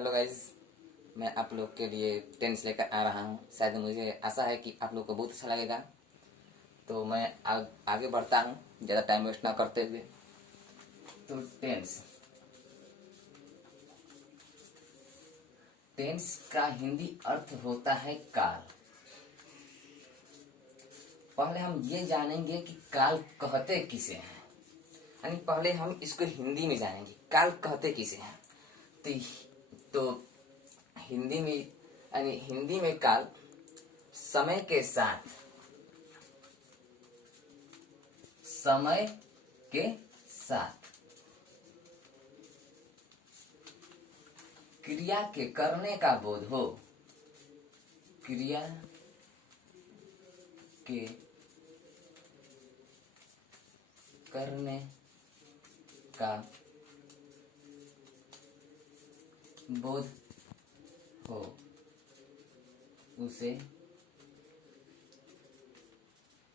Hello guys, मैं आप लोग के लिए टेंस लेकर आ रहा हूँ। शायद मुझे आशा है कि आप लोग को बहुत अच्छा लगेगा। तो मैं आगे बढ़ता हूँ ज़्यादा टाइम वेस्ट ना करते हुए। तो टेंस टेंस का हिंदी अर्थ होता है काल। पहले हम ये जानेंगे कि काल कहते किसे हैं, यानी पहले हम इसको हिंदी में जानेंगे काल कहते किसे हैं। तो हिंदी में यानी हिंदी में काल समय के साथ क्रिया के करने का बोध हो, क्रिया के करने का बोध हो, उसे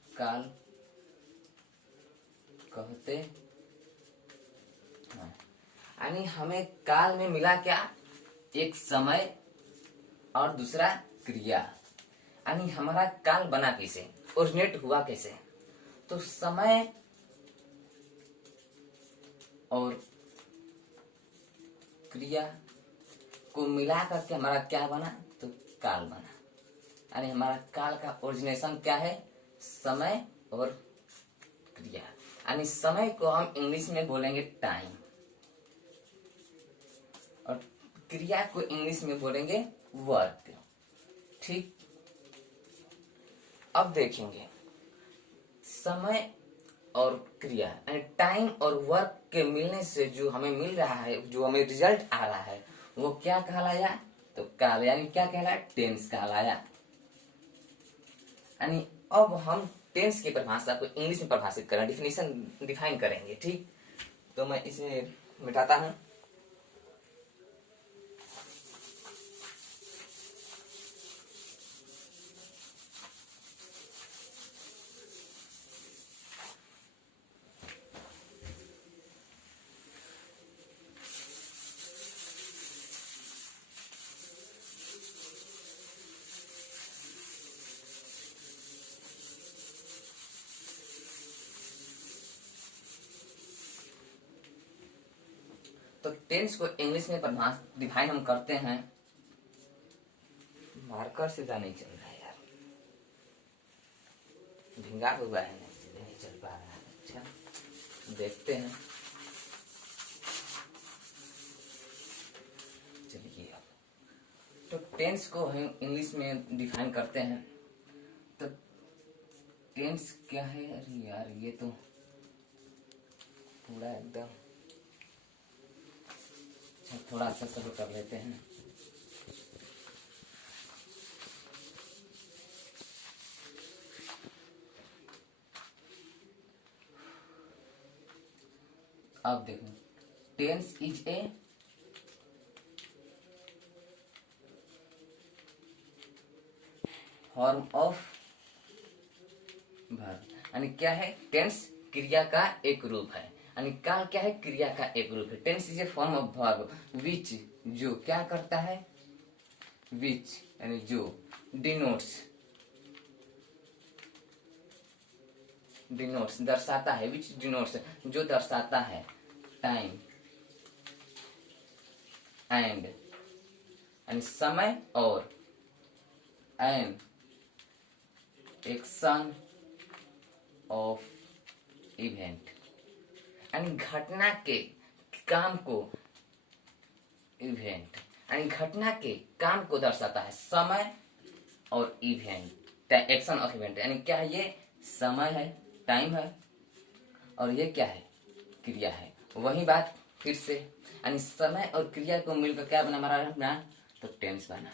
काल कहते हैं। यानी हमें काल में मिला क्या, एक समय और दूसरा क्रिया। यानी हमारा काल बना कैसे, ओरिजिनेट हुआ कैसे। तो समय और क्रिया को मिला करके हमारा क्या बना, तो काल बना। यानी हमारा काल का ओरिजिनेशन क्या है, समय और क्रिया। यानी समय को हम इंग्लिश में बोलेंगे टाइम, और क्रिया को इंग्लिश में बोलेंगे वर्क। ठीक, अब देखेंगे समय और क्रिया यानी टाइम और वर्क के मिलने से जो हमें मिल रहा है, जो हमें रिजल्ट आ रहा है, वो क्या कहलाया, तो काल। यानी क्या कहलाया, टेंस कहलाया। यानी अब हम टेंस की परिभाषा को इंग्लिश में परिभाषित करें, डिफाइन करेंगे। ठीक, तो मैं इसे मिटाता हूं। तो टेंस को इंग्लिश में डिफाइन हम करते हैं। मार्कर से नहीं चल रहा है यार, भिंगा हुआ है, नहीं चल पा रहा है। अच्छा, देखते हैं। चलिए, तो टेंस को हम इंग्लिश में डिफाइन करते हैं। तो टेंस क्या है, अरे यार ये तो पूरा एकदम, थोड़ा सा शुरू कर लेते हैं। अब देखो, tense is a form of verb. यानी क्या है, टेंस क्रिया का एक रूप है। यानी काल क्या है, क्रिया का एक रूप है। Tense is a form of verb which, जो क्या करता है, विच यानी जो, डिनोट्स दर्शाता है, विच डिनोट्स जो दर्शाता है, टाइम एंड यानी समय और, एंड एक्शन ऑफ इवेंट यानी घटना के काम को, इवेंट यानी घटना के काम को दर्शाता है, समय और इवेंट, एक्शन ऑफ इवेंट। यानी क्या है, ये समय है, टाइम है, और ये क्या है, क्रिया है। वही बात फिर से, यानी समय और क्रिया को मिलकर क्या बना हमारा बना, तो टेंस बना।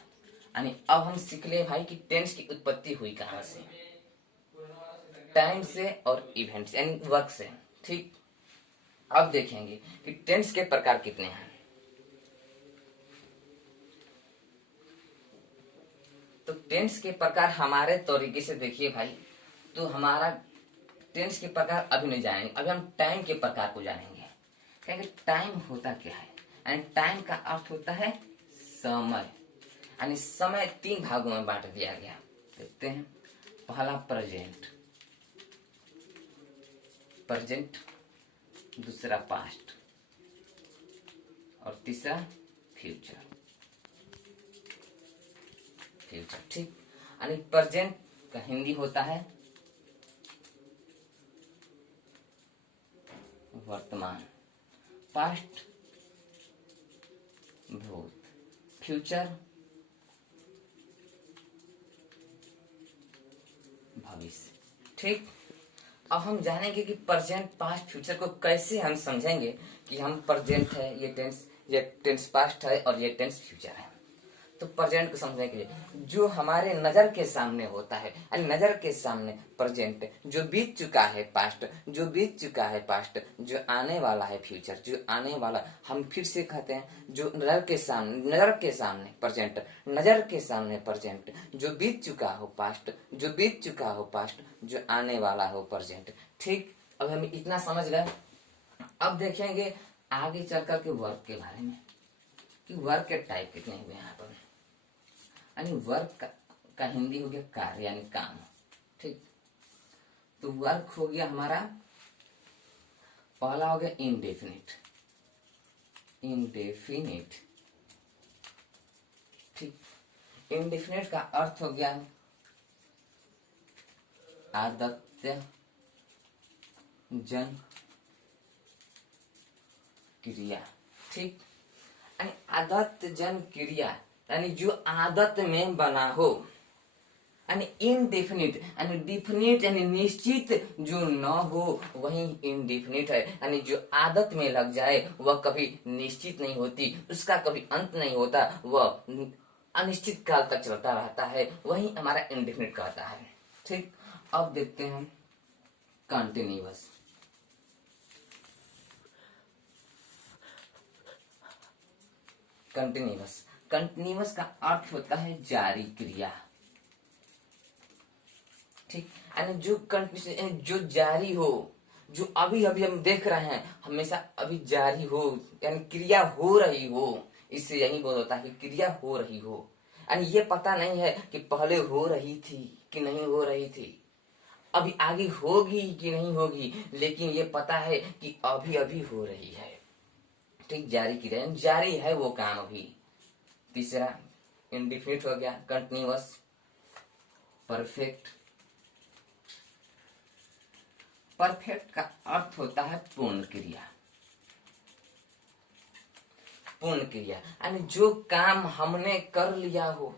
यानी अब हम सीख ले भाई कि टेंस की उत्पत्ति हुई कहां से, टाइम से और इवेंट से यानी वर्क से। ठीक, अब देखेंगे कि टेंस के प्रकार कितने हैं। तो टेंस के प्रकार हमारे तरीके से देखिए भाई, तो हमारा टेंस के प्रकार अभी नहीं जानेंगे, अभी हम टाइम के प्रकार को जानेंगे। कहेंगे टाइम होता क्या है, एंड टाइम का अर्थ होता है समय, यानी समय 3 भागों में बांट दिया गया। देखते हैं, पहला प्रेजेंट, प्रेजेंट, दूसरा पास्ट और तीसरा फ्यूचर, फ्यूचर। ठीक, यानी प्रेजेंट का हिंदी होता है वर्तमान, पास्ट भूत, फ्यूचर भविष्य। ठीक, अब हम जानेंगे कि प्रेजेंट, पास्ट, फ्यूचर को कैसे हम समझेंगे कि हम प्रेजेंट है, ये टेंस पास्ट है और ये टेंस फ्यूचर है। तो प्रेजेंट को समझने के लिए जो हमारे नजर के सामने होता है, यानी नजर के सामने प्रेजेंट, जो बीत चुका है पास्ट, जो बीत चुका है पास्ट, जो आने वाला है फ्यूचर, जो आने वाला, हम फिर से कहते हैं जो नजर के सामने प्रेजेंट, नजर के सामने प्रेजेंट, जो बीत चुका हो पास्ट, जो बीत चुका हो पास्ट, जो आने वाला हो प्रेजेंट। ठीक, अब हम इतना समझ गए। अब देखेंगे आगे चल कर के वर्क के बारे में कि वर्क के टाइप कितने हुए यहाँ पर। यानी वर्क का हिंदी हो गया कार्य, यानी काम। ठीक, तो वर्क हो गया हमारा, पहला हो गया इंडेफिनिट, इंडेफिनिट। ठीक, इंडेफिनिट का अर्थ हो गया आदत्य जन क्रिया। ठीक, यानी आदत जन क्रिया, यानी जो आदत में बना हो, यानी इनडेफिनिट, यानी डिफिनिट यानी निश्चित जो न हो वही इनडेफिनिट है। यानी जो आदत में लग जाए वह कभी निश्चित नहीं होती, उसका कभी अंत नहीं होता, वह अनिश्चित काल तक चलता रहता है, वही हमारा इनडेफिनिट कहता है। ठीक, अब देखते हैं कंटिन्यूअस। कंटिन्यूअस, कंटिन्यूअस का अर्थ होता है जारी क्रिया। ठीक, यानी जो कंटिन्यूअस, जो जारी हो, जो अभी अभी हम देख रहे हैं हमेशा अभी जारी हो, यानी क्रिया हो रही हो, इससे यही बोल होता है कि क्रिया हो रही हो। यानी ये पता नहीं है कि पहले हो रही थी कि नहीं हो रही थी, अभी आगे होगी कि नहीं होगी, लेकिन ये पता है कि अभी अभी हो रही है। ठीक, जारी क्रिया, जारी है वो काम अभी। तीसरा इंडिफिनिट हो गया कंटिन्यूअस, परफेक्ट। परफेक्ट का अर्थ होता है पूर्ण क्रिया, पूर्ण क्रिया, यानी जो काम हमने कर लिया हो,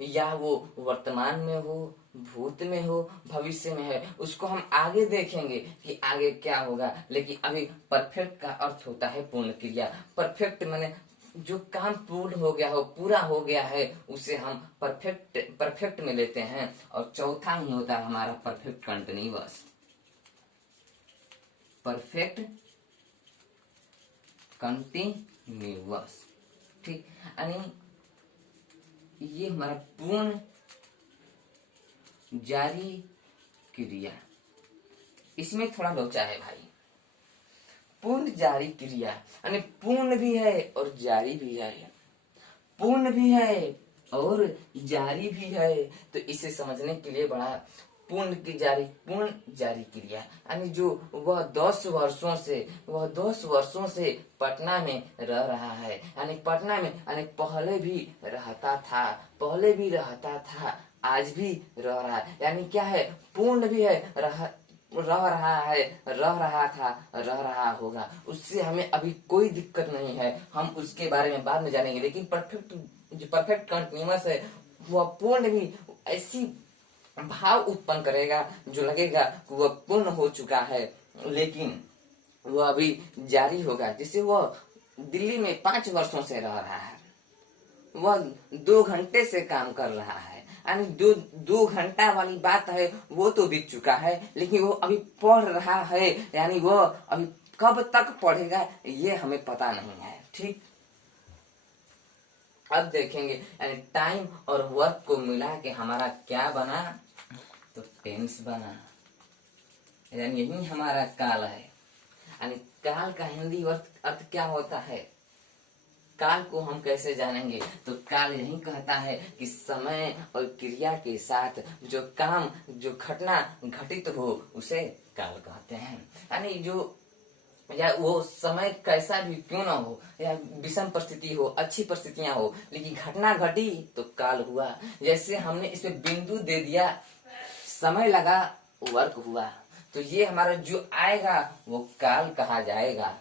या वो वर्तमान में हो, भूत में हो, भविष्य में है, उसको हम आगे देखेंगे कि आगे क्या होगा, लेकिन अभी परफेक्ट का अर्थ होता है पूर्ण क्रिया। परफेक्ट माने जो काम पूर्ण हो गया हो, पूरा हो गया है, उसे हम परफेक्ट में लेते हैं। और चौथा ही होता है हमारा परफेक्ट कंटिन्यूअस, परफेक्ट कंटिन्यूअस। ठीक, यानी ये हमारा पूर्ण जारी क्रिया। इसमें थोड़ा लोचा है भाई, पूर्ण जारी क्रिया यानी पूर्ण भी है और जारी भी है, पूर्ण भी है और जारी भी है। तो इसे समझने के लिए बड़ा, पूर्ण जारी क्रिया, यानी जो वह 10 वर्षों से पटना में रह रहा है, यानी पटना में, यानी पहले भी रहता था, आज भी रह रहा है। यानी क्या है, पूर्ण भी है, रह रहा था, रह रहा होगा, उससे हमें अभी कोई दिक्कत नहीं है, हम उसके बारे में बाद में जानेंगे। लेकिन जो परफेक्ट कंटिन्यूअस है वह पूर्ण भी ऐसी भाव उत्पन्न करेगा जो लगेगा कि वह पूर्ण हो चुका है, लेकिन वह अभी जारी होगा। जैसे वह दिल्ली में 5 वर्षों से रह रहा है, वह 2 घंटे से काम कर रहा है, यानी 2 घंटा वाली बात है वो तो बीत चुका है, लेकिन वो अभी पढ़ रहा है, यानी वह अभी कब तक पढ़ेगा ये हमें पता नहीं है। ठीक, अब देखेंगे यानी टाइम और वर्क को मिला के हमारा क्या बना, तो टेंस बना, यानी यही हमारा काल है। यानी काल का हिंदी अर्थ क्या होता है, काल को हम कैसे जानेंगे? तो काल यही कहता है कि समय और क्रिया के साथ जो काम, जो घटना घटित हो उसे काल कहते हैं। यानी जो, या वो समय कैसा भी क्यों ना हो, या विषम परिस्थिति हो, अच्छी परिस्थितियां हो, लेकिन घटना घटी तो काल हुआ। जैसे हमने इस पे बिंदु दे दिया, समय लगा, वर्क हुआ, तो ये हमारा जो आएगा वो काल कहा जाएगा।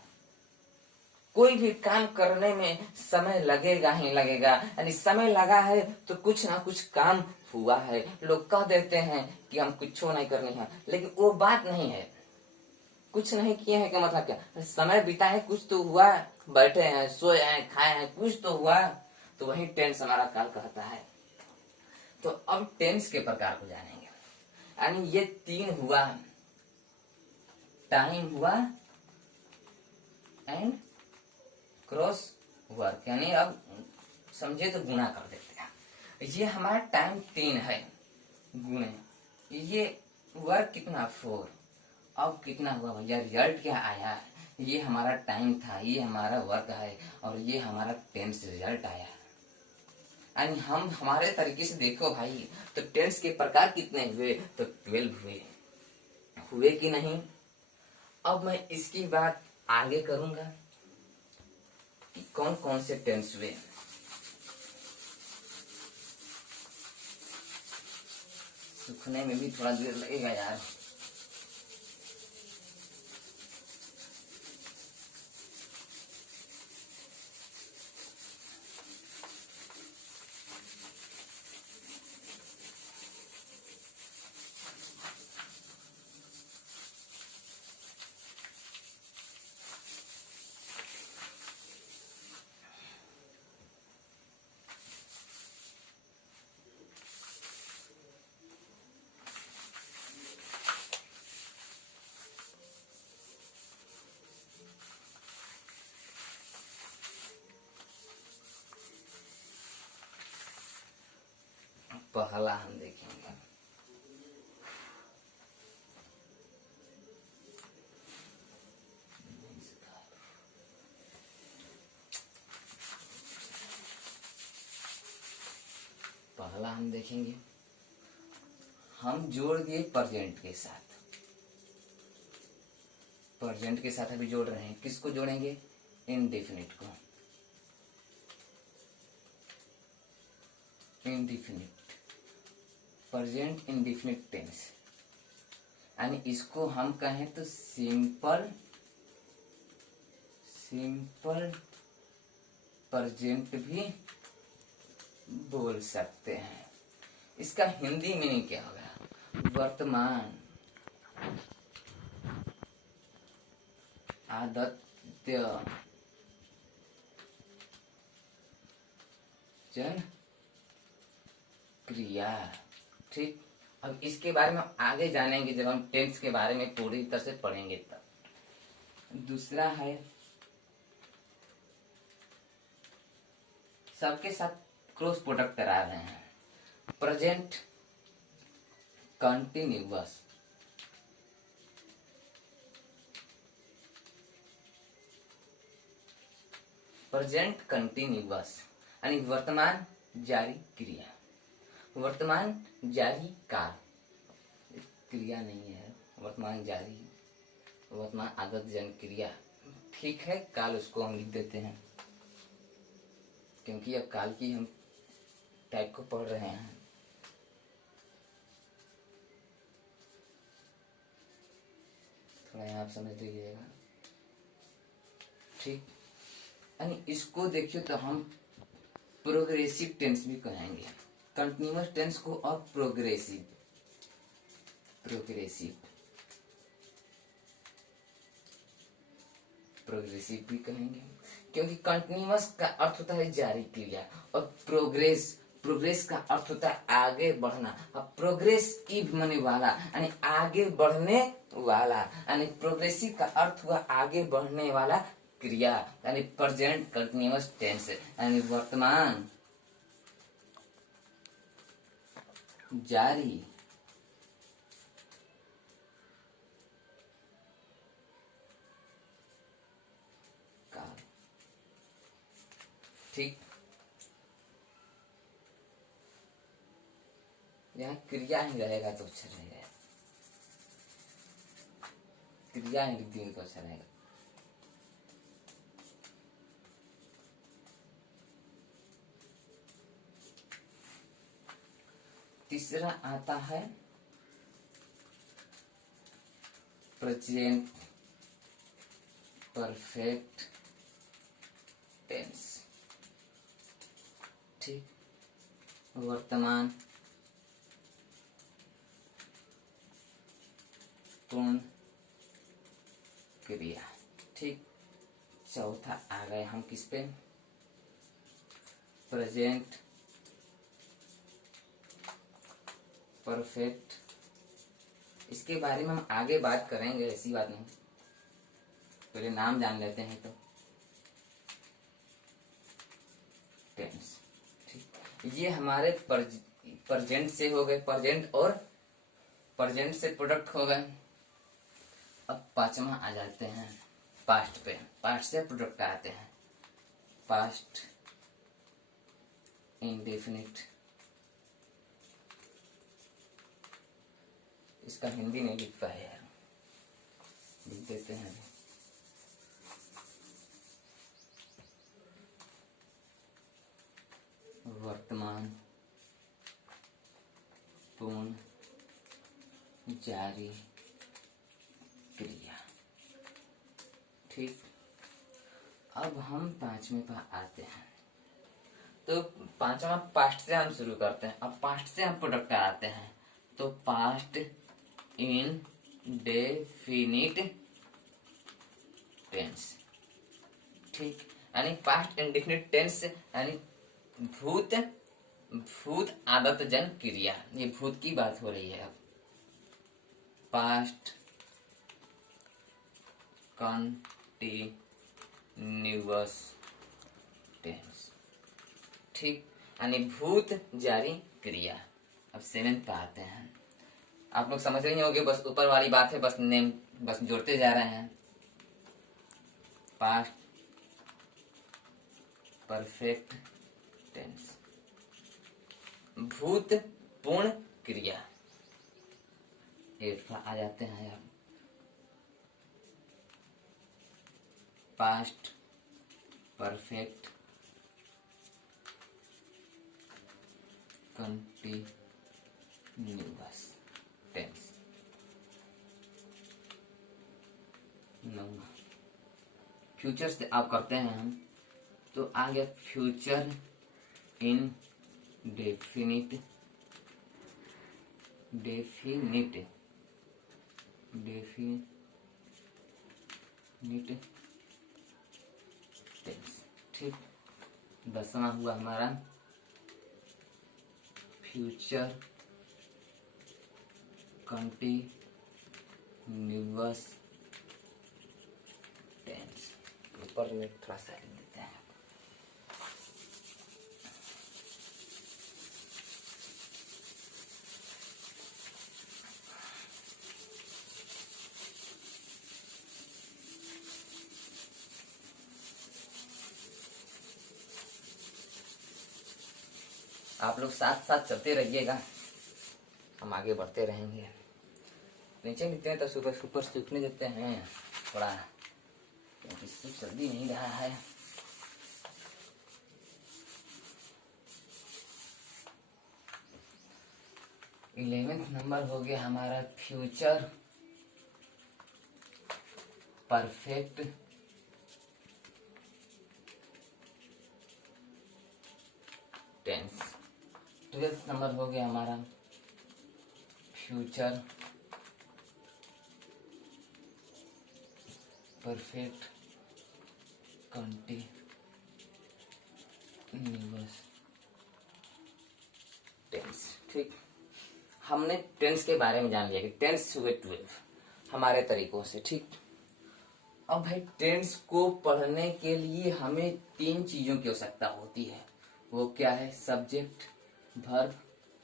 कोई भी काम करने में समय लगेगा ही लगेगा, यानी समय लगा है तो कुछ ना कुछ काम हुआ है। लोग कह देते हैं कि हम कुछ नहीं करनी है, लेकिन वो बात नहीं है। कुछ नहीं किए हैं का मतलब क्या? समय बिता है, कुछ तो हुआ, बैठे हैं, सोए हैं, खाए हैं, कुछ तो हुआ, तो वही टेंस हमारा काल कहता है। तो अब टेंस के प्रकार को जानेंगे। यानी ये 3 हुआ, टाइम हुआ एंड क्रॉस वर्क, यानी अब समझे तो गुणा कर देते हैं। ये हमारा टाइम 3 है, गुणे ये वर्क कितना 4। अब कितना हुआ भैया? रिजल्ट क्या आया? ये हमारा टाइम था, ये हमारा वर्क है, और ये हमारा टेंस रिजल्ट आया। यानी हम हमारे तरीके से देखो भाई, तो टेंस के प्रकार कितने हुए? तो 12 हुए कि नहीं? अब मैं इसकी बात आगे करूंगा कि कौन कौन से टेंस हुए। सूखने में भी थोड़ा देर लगेगा यार। पहला हम देखेंगे, पहला हम देखेंगे, हम जोड़ दिए प्रेजेंट के साथ। प्रेजेंट के साथ अभी जोड़ रहे हैं, किसको जोड़ेंगे? इनडेफिनिट को। इनडेफिनिट, प्रेजेंट इंडेफिनिट टेंस, यानी इसको हम कहें तो सिंपल प्रेजेंट भी बोल सकते हैं। इसका हिंदी मीनिंग क्या होगा? वर्तमान, आदित्य, जन, क्रिया। ठीक, अब इसके बारे में आगे जानेंगे जब हम टेंस के बारे में पूरी तरह से पढ़ेंगे तब। दूसरा है, सबके साथ क्रॉस प्रोडक्ट करा रहे हैं, प्रेजेंट कंटिन्यूअस। प्रेजेंट कंटिन्यूअस यानी वर्तमान जारी क्रिया, वर्तमान जारी काल, क्रिया नहीं है, वर्तमान जारी, वर्तमान आदत जन क्रिया। ठीक है, काल उसको हम लिख देते हैं, क्योंकि अब काल की हम टाइप को पढ़ रहे हैं। थोड़ा यहाँ आप समझ लीजिएगा। ठीक, यानी इसको देखिए तो हम प्रोग्रेसिव टेंस भी कहेंगे, कंटिन्यूअस टेंस को, और प्रोग्रेसिव भी कहेंगे, क्योंकि कंटिन्यूअस का अर्थ होता है जारी क्रिया, और प्रोग्रेस का अर्थ होता है आगे बढ़ना। अब प्रोग्रेसिव माने वाला, यानी आगे बढ़ने वाला, यानी प्रोग्रेसिव का अर्थ हुआ आगे बढ़ने वाला क्रिया, यानी प्रेजेंट कंटिन्यूअस टेंस, यानी वर्तमान जारी काल। यहाँ क्रिया ही रहेगा तो अच्छा रहेगा, क्रिया ही लिख देंगे तो अच्छा रहेगा। तीसरा आता है प्रेजेंट परफेक्ट टेंस। ठीक, वर्तमान पूर्ण क्रिया। ठीक, चौथा आ गए हम किस पे, प्रेजेंट परफेक्ट। इसके बारे में हम आगे बात करेंगे, ऐसी बात नहीं, पहले नाम जान लेते हैं। तो टेंस, ठीक, ये हमारे प्रेजेंट से हो गए, प्रेजेंट और प्रेजेंट से प्रोडक्ट हो गए। अब पांचवा आ जाते हैं पास्ट पे, पास्ट से प्रोडक्ट आते हैं। पास्ट इंडेफिनिट, इसका हिंदी नहीं लिख पाए यार, लिख देते हैं। वर्तमान पूर्ण जारी क्रिया। ठीक, अब हम पांचवें पर आते हैं। तो पांचवा पास्ट से हम शुरू करते हैं। अब पास्ट से हम प्रोडक्ट आते हैं। तो पास्ट इंडेफिनिट टेंस। ठीक, यानी पास्ट इंडेफिनिट टेंस यानी भूत आदत जन क्रिया। ये भूत की बात हो रही है। अब पास्ट कंटिन्यूअस टेंस। ठीक, यानी भूत जारी क्रिया। अब सेवेंथ पे आते हैं। आप लोग समझ रहे होंगे, बस ऊपर वाली बात है, बस नेम बस जोड़ते जा रहे हैं। पास्ट परफेक्ट टेंस, भूत पूर्ण क्रिया। एट आ जाते हैं अब। Past perfect continuous tense. Future से आप करते हैं हम, तो आ गया फ्यूचर इन डेफिनिट टेंस। ठीक, दसवां हुआ हमारा फ्यूचर कंटिन्यूअस टेंस। ऊपर में थोड़ा सा लिख देते हैं। आप लोग साथ साथ चलते रहिएगा, हम आगे बढ़ते रहेंगे। नीचे लिखते हैं तो सुपर सूखने देते हैं थोड़ा, क्योंकि सूख जल्दी नहीं रहा है। इलेवेंथ नंबर हो गया हमारा future perfect tense. 12th number हो गया हमारा फ्यूचर परफेक्ट कंटिन्यूअस टेंस। ठीक, हमने टेंस के बारे में जान लिया कि टेंस हुए 12 हमारे तरीकों से। ठीक, अब भाई टेंस को पढ़ने के लिए हमें 3 चीजों की आवश्यकता होती है। वो क्या है? सब्जेक्ट, वर्ब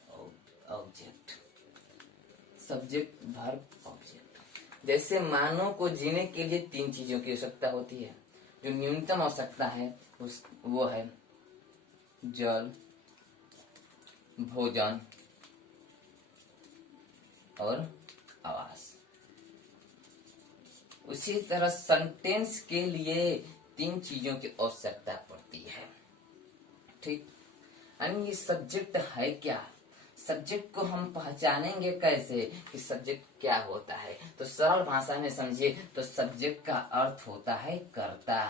और ऑब्जेक्ट। Subject, verb, object. जैसे मानव को जीने के लिए 3 चीजों की आवश्यकता होती है। जो न्यूनतम आवश्यकता है वो है जल, भोजन और आवास। उसी तरह सेंटेंस के लिए 3 चीजों की आवश्यकता पड़ती है। ठीक, यानी ये सब्जेक्ट है क्या, सब्जेक्ट को हम पहचानेंगे कैसे कि सब्जेक्ट क्या होता है। तो सरल भाषा में समझिए तो सब्जेक्ट का अर्थ होता है कर्ता,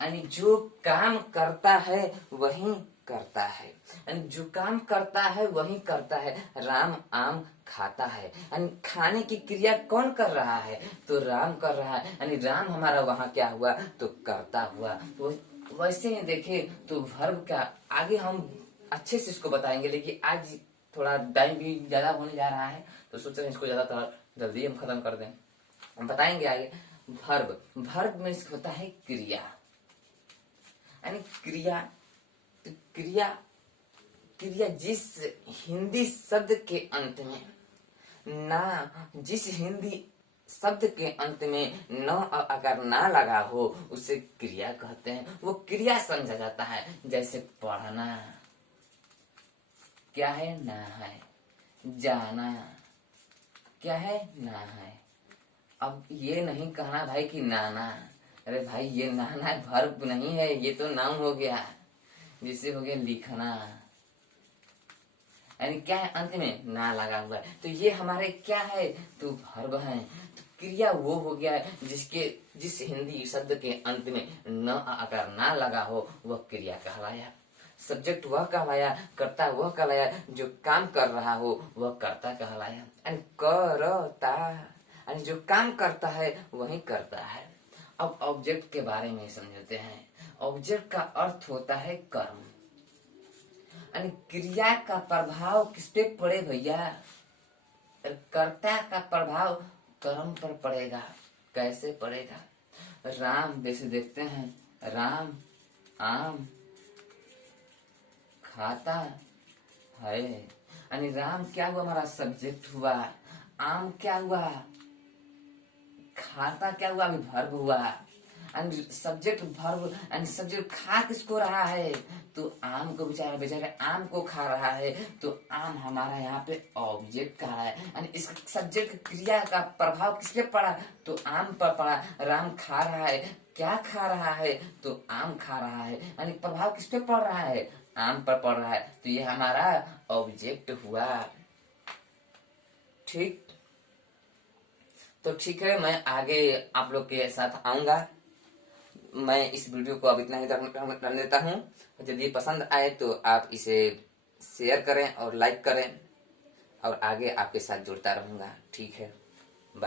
यानी जो काम करता है वही करता है, यानी जो काम करता है वही करता है। राम आम खाता है, यानी खाने की क्रिया कौन कर रहा है, तो राम कर रहा है, यानी राम हमारा वहां क्या हुआ, तो करता हुआ। तो वैसे ही देखे तो वर्ब का आगे हम अच्छे से इसको बताएंगे, लेकिन आज थोड़ा टाइम भी ज्यादा होने जा रहा है तो सोच रहे हैं इसको ज्यादा जल्दी हम खत्म कर दें। हम बताएंगे आगे। वर्ब, वर्ब में होता है क्रिया, यानी क्रिया। तो क्रिया, क्रिया जिस हिंदी शब्द के अंत में ना, जिस हिंदी शब्द के अंत में न अगर ना लगा हो उसे क्रिया कहते हैं, वो क्रिया समझा जाता है। जैसे पढ़ना क्या है, ना है। जाना क्या है, ना है। अब ये नहीं कहना भाई कि नाना, अरे भाई ये नाना वर्ब नहीं है, ये तो नाउन हो गया। जिससे हो गया लिखना, यानी क्या है, अंत में ना लगा हुआ है, तो ये हमारे क्या है, तो वर्ब है। तो क्रिया वो हो गया है जिस हिंदी शब्द के अंत में न अगर ना लगा हो वह क्रिया कहलाया। सब्जेक्ट वह कहलाया, कर्ता वह कहलाया, जो काम कर रहा हो वह कर्ता कहलाया। यानी करता, यानी जो काम करता है वही करता है। अब ऑब्जेक्ट के बारे में समझते हैं। ऑब्जेक्ट का अर्थ होता है कर्म, यानी क्रिया का प्रभाव किस पे पड़े भैया, कर्ता का प्रभाव कर्म पर पड़ेगा। कैसे पड़ेगा, राम जैसे देखते हैं, राम आम खाता है, यानी राम क्या हुआ, हमारा सब्जेक्ट हुआ। आम क्या हुआ, खाता क्या हुआ, अभी वर्ब हुआ। And subject verb, and subject खा किसको रहा है, तो आम को, बेचारा बेचारे आम को खा रहा है, तो आम हमारा यहाँ पे ऑब्जेक्ट का है। एंड इस सब्जेक्ट क्रिया का प्रभाव किस पे पड़ा, तो आम पर पड़ा। राम खा रहा है, क्या खा रहा है, तो आम खा रहा है, यानी प्रभाव किस पे पड़ रहा है, आम पर पड़ रहा है, तो ये हमारा ऑब्जेक्ट हुआ। ठीक, तो ठीक है, मैं आगे आप लोग के साथ आऊंगा। मैं इस वीडियो को अब इतना ही रखने देता हूँ। यदि ये पसंद आए तो आप इसे शेयर करें और लाइक करें, और आगे आपके साथ जुड़ता रहूंगा। ठीक है।